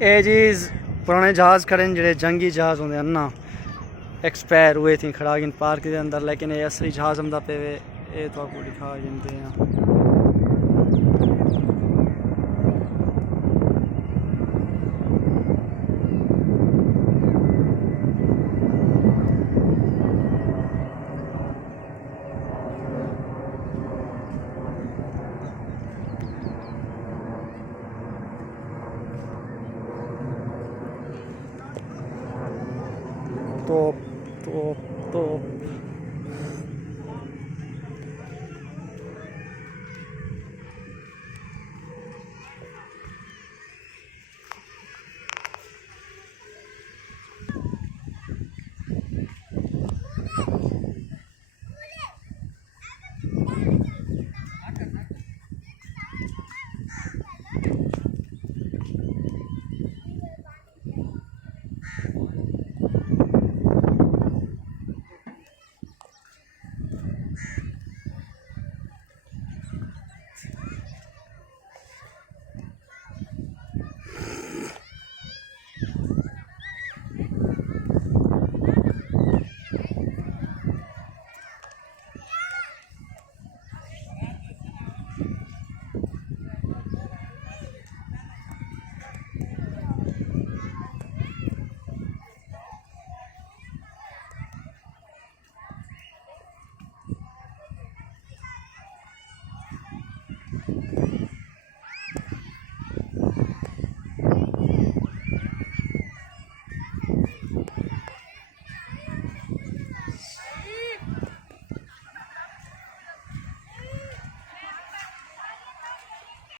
ये चीज़ पुराने जहाज़ खड़े जो जंगी जहाज़ होंगे ना एक्सपायर हुए थी खड़ा गिन पार्क के अंदर, लेकिन ये असली जहाज़ हमदा पे ये तो आपको दिखा गिनते हैं। तो